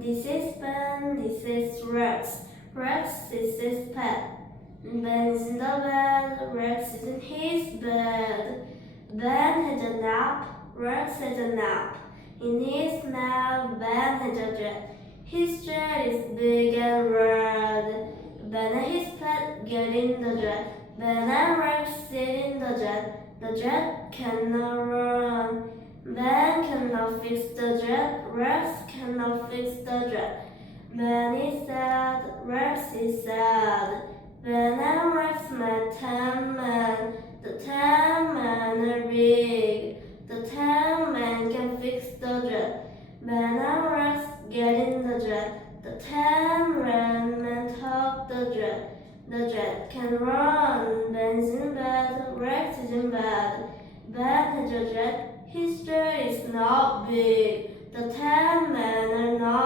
This is Ben, this is Rex. Rex is his pet. Ben's in the bed, Rex is in his bed. Ben had a nap, Rex had a nap. In his nap, Ben had a jet. His jet is big and red. Ben and his pet get in the jet. Ben and Rex sit in the jet. The jet cannot run. Ben cannot fix the jet. Rex cannot fix the jet. Ben is sad. Rex is sad. Ben and Rex met 10 men. The 10 men are big. The 10 men can fix the jet. Ben and Rex get in the jet. The 10 men talk the jet. The jet can run. Ben's in bed. Rex is in bed. Ben has a jet. His jet is not big. The 10 men are not